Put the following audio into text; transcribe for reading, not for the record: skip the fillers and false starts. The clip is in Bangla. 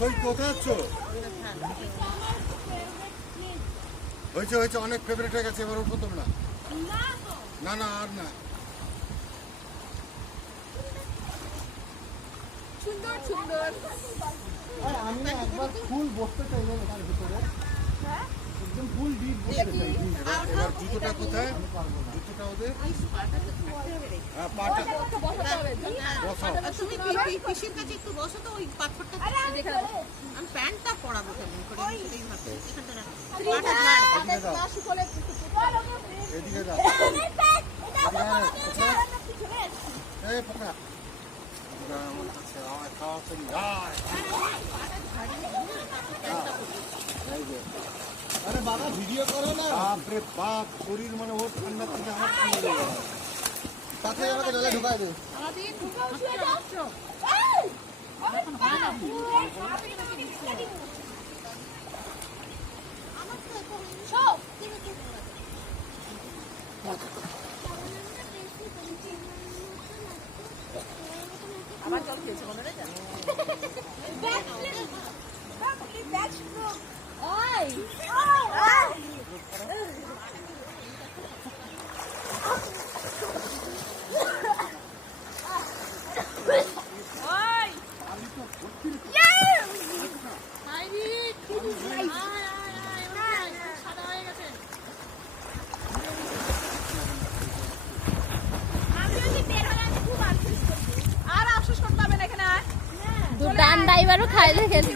তুই কোথায় আছো? হয়েছে হয়েছে, অনেক ফেভারিট হয়ে গেছে, এবার উঠবো তোমরা। না না আর না। সুন্দর সুন্দর। আমি না একবার ফুল বসতে চাইলাম তার ভিতরে, একদম ফুল ডিপ বসতে চাই। এবার জুতোটা কোথায়? জুতোটা ওদের পাটা বসাও। তুমি পিসির কাছে একটু বসো তো, ওই পাথরটা আমি প্যান্টটা পরাবো কেমন করে সেটাই ভাবছি। এখানটা রাখো, পাটা ঝাড়। এদিকে যাও। এই পোকা আমার কাছে আয়, তাড়াতাড়ি আয়। আরে বাবা ভিডিও করো না। বাপরে বাপ, শরীর মানে ওর ঠান্ডা থেকে আমার ঠান্ডা লেগে গেল। তাতে আমাকে জলে ঢুকাই দে। আবার জল খেয়েছে মনে রে? ডান্ডা এবারও খাই দেখেছি।